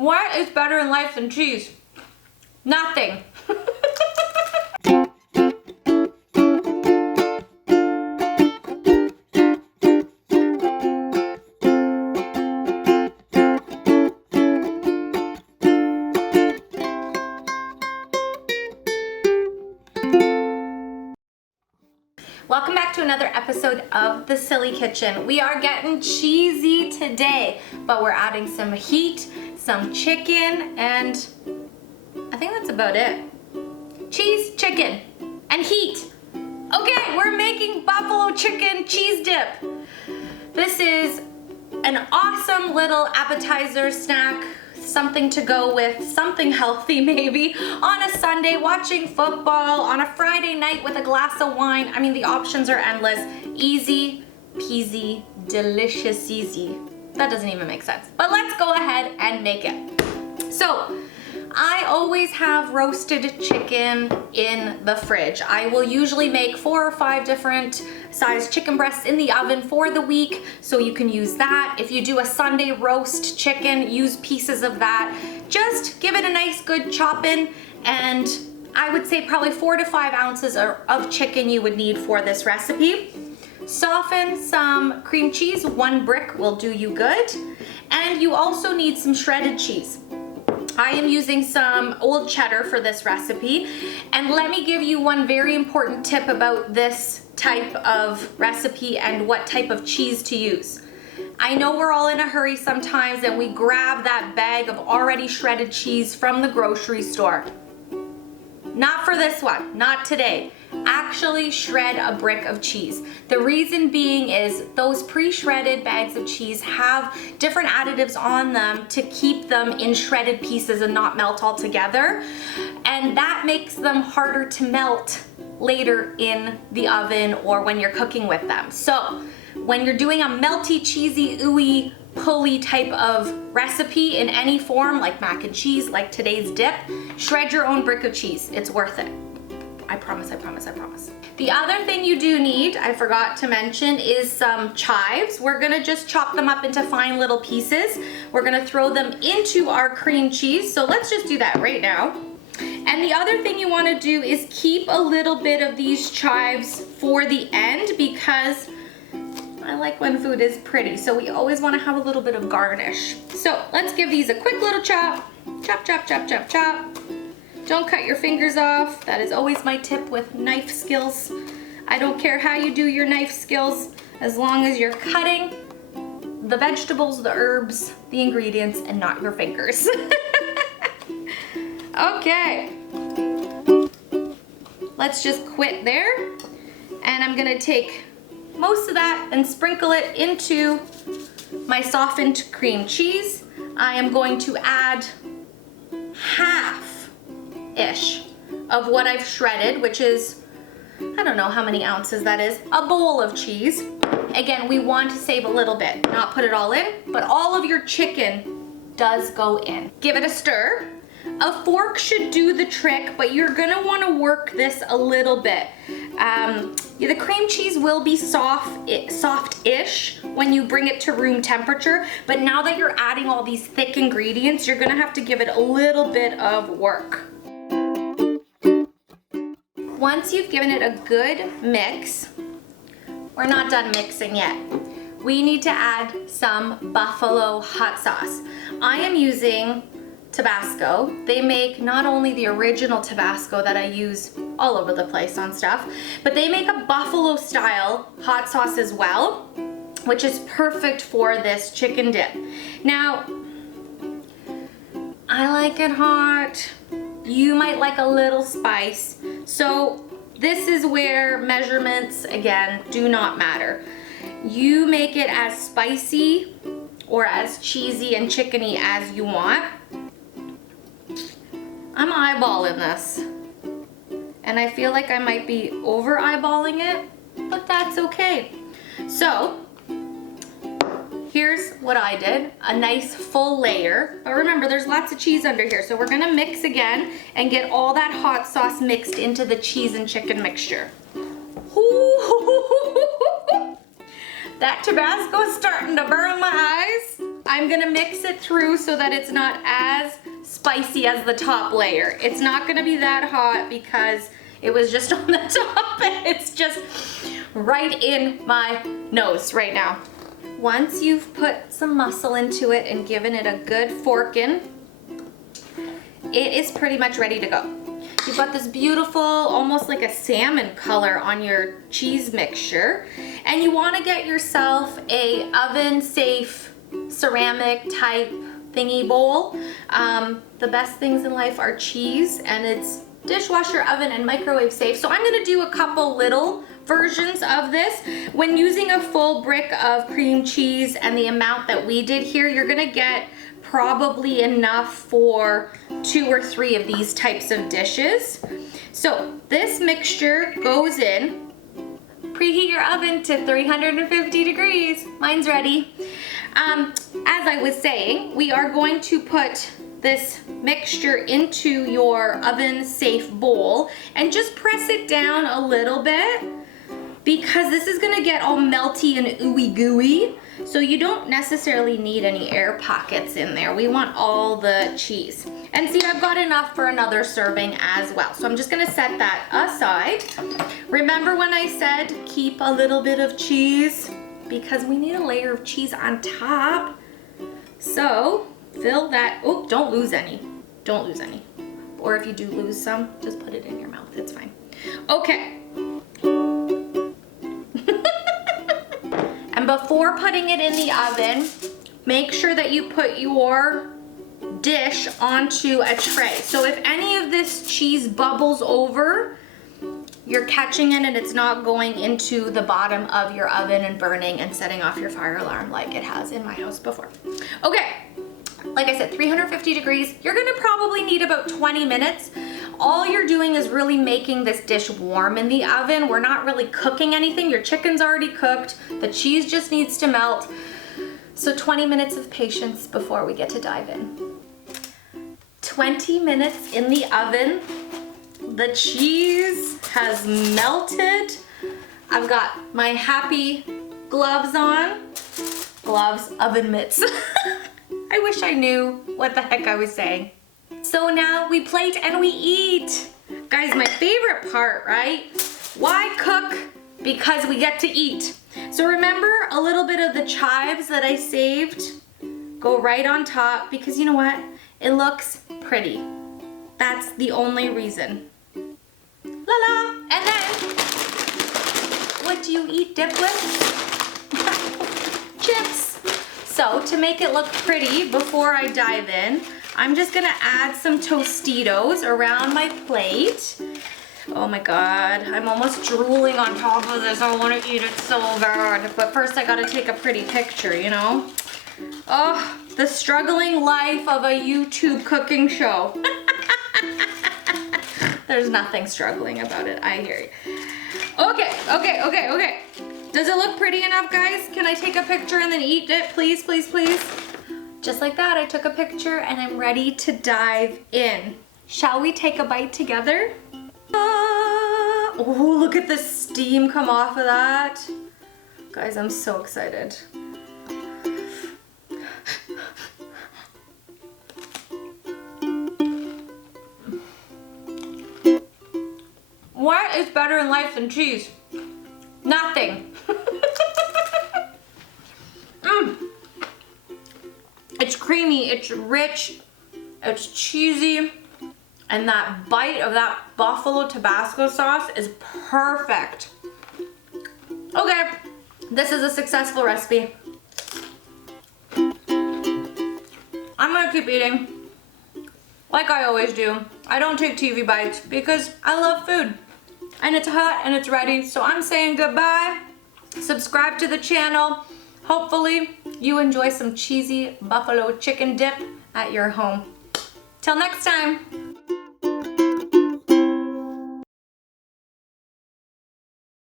What is better in life than cheese? Nothing. Welcome back to another episode of The Silly Kitchen. We are getting cheesy today, but we're adding some heat, some chicken, and I think that's about it. Cheese, chicken, and heat. Okay, we're making buffalo chicken cheese dip. This is an awesome little appetizer snack, something to go with something healthy maybe on a Sunday watching football, on a Friday night with a glass of wine. I mean, the options are endless. Easy peasy, delicious easy. That doesn't even make sense, but let's go ahead and make it. So I always have roasted chicken in the fridge. I will usually make 4 or 5 different size chicken breasts in the oven for the week, so you can use that. If you do a Sunday roast chicken, use pieces of that. Just give it a nice good chopping, and I would say probably 4 to 5 ounces of chicken you would need for this recipe. Soften some cream cheese, 1 brick will do you good. And you also need some shredded cheese. I am using some old cheddar for this recipe, and let me give you one very important tip about this type of recipe and what type of cheese to use. I know we're all in a hurry sometimes and we grab that bag of already shredded cheese from the grocery store. Not for this one, not today. Actually shred a brick of cheese. The reason being is those pre-shredded bags of cheese have different additives on them to keep them in shredded pieces and not melt all together. And that makes them harder to melt later in the oven or when you're cooking with them. So when you're doing a melty, cheesy, ooey, pulley type of recipe in any form, like mac and cheese, like today's dip, shred your own brick of cheese. It's worth it. I promise, I promise, I promise. The other thing you do need, I forgot to mention, is some chives. We're gonna just chop them up into fine little pieces. We're gonna throw them into our cream cheese. So let's just do that right now. And the other thing you wanna do is keep a little bit of these chives for the end, because I like when food is pretty, so we always want to have a little bit of garnish. So let's give these a quick little chop. Chop, chop, chop, chop, chop. Don't cut your fingers off. That is always my tip with knife skills. I don't care how you do your knife skills, as long as you're cutting the vegetables, the herbs, the ingredients, and not your fingers. Okay. Let's just quit there. And I'm gonna take most of that and sprinkle it into my softened cream cheese. I am going to add half-ish of what I've shredded, which is, I don't know how many ounces that is, a bowl of cheese. Again, we want to save a little bit, not put it all in, but all of your chicken does go in. Give it a stir. A fork should do the trick, but you're gonna wanna work this a little bit. The cream cheese will be soft-ish when you bring it to room temperature, but now that you're adding all these thick ingredients, you're gonna have to give it a little bit of work. Once you've given it a good mix, we're not done mixing yet. We need to add some buffalo hot sauce. I am using Tabasco. They make not only the original Tabasco that I use all over the place on stuff, but they make a buffalo style hot sauce as well, which is perfect for this chicken dip. Now, I like it hot. You might like a little spice. So this is where measurements, again, do not matter. You make it as spicy or as cheesy and chickeny as you want. I'm eyeballing this, and I feel like I might be over eyeballing it, but that's okay. So here's what I did, a nice full layer, but remember there's lots of cheese under here, so we're gonna mix again and get all that hot sauce mixed into the cheese and chicken mixture. Ooh, that Tabasco is starting to burn my eyes. I'm gonna mix it through so that it's not as spicy as the top layer. It's not gonna be that hot because it was just on the top and it's just right in my nose right now. Once you've put some muscle into it and given it a good forking, it is pretty much ready to go. You've got this beautiful, almost like a salmon color on your cheese mixture, and you want to get yourself a oven-safe ceramic type thingy bowl. The best things in life are cheese, and it's dishwasher, oven, and microwave safe. So I'm going to do a couple little versions of this. When using a full brick of cream cheese and the amount that we did here, you're going to get probably enough for 2 or 3 of these types of dishes. So this mixture goes in. Preheat your oven to 350 degrees. Mine's ready. As I was saying, we are going to put this mixture into your oven safe bowl and just press it down a little bit because this is gonna get all melty and ooey gooey. So you don't necessarily need any air pockets in there. We want all the cheese. And see, I've got enough for another serving as well. So I'm just gonna set that aside. Remember when I said keep a little bit of cheese? Because we need a layer of cheese on top. So fill that, oh, don't lose any. Don't lose any. Or if you do lose some, just put it in your mouth, it's fine. Okay. And before putting it in the oven, make sure that you put your dish onto a tray. So if any of this cheese bubbles over, you're catching it and it's not going into the bottom of your oven and burning and setting off your fire alarm like it has in my house before. Okay, like I said, 350 degrees. You're gonna probably need about 20 minutes. All you're doing is really making this dish warm in the oven. We're not really cooking anything. Your chicken's already cooked. The cheese just needs to melt. So 20 minutes of patience before we get to dive in. 20 minutes in the oven. The cheese has melted. I've got my happy gloves on. Gloves, oven mitts. I wish I knew what the heck I was saying. So now we plate and we eat. Guys, my favorite part, right? Why cook? Because we get to eat. So remember a little bit of the chives that I saved? Go right on top because you know what? It looks pretty. That's the only reason. La la. And then, what do you eat dip with? Chips. So to make it look pretty before I dive in, I'm just gonna add some Tostitos around my plate. Oh my God, I'm almost drooling on top of this. I wanna eat it so bad. But first I gotta take a pretty picture, you know? Oh, the struggling life of a YouTube cooking show. There's nothing struggling about it, I hear you. Okay. Does it look pretty enough, guys? Can I take a picture and then eat it, please, please, please? Just like that, I took a picture and I'm ready to dive in. Shall we take a bite together? Oh, look at the steam come off of that. Guys, I'm so excited. What is better in life than cheese? Nothing. It's creamy, it's rich, it's cheesy, and that bite of that buffalo Tabasco sauce is perfect. Okay, this is a successful recipe. I'm gonna keep eating, like I always do. I don't take TV bites because I love food. And it's hot and it's ready, so I'm saying goodbye. Subscribe to the channel. Hopefully you enjoy some cheesy buffalo chicken dip at your home. Till next time.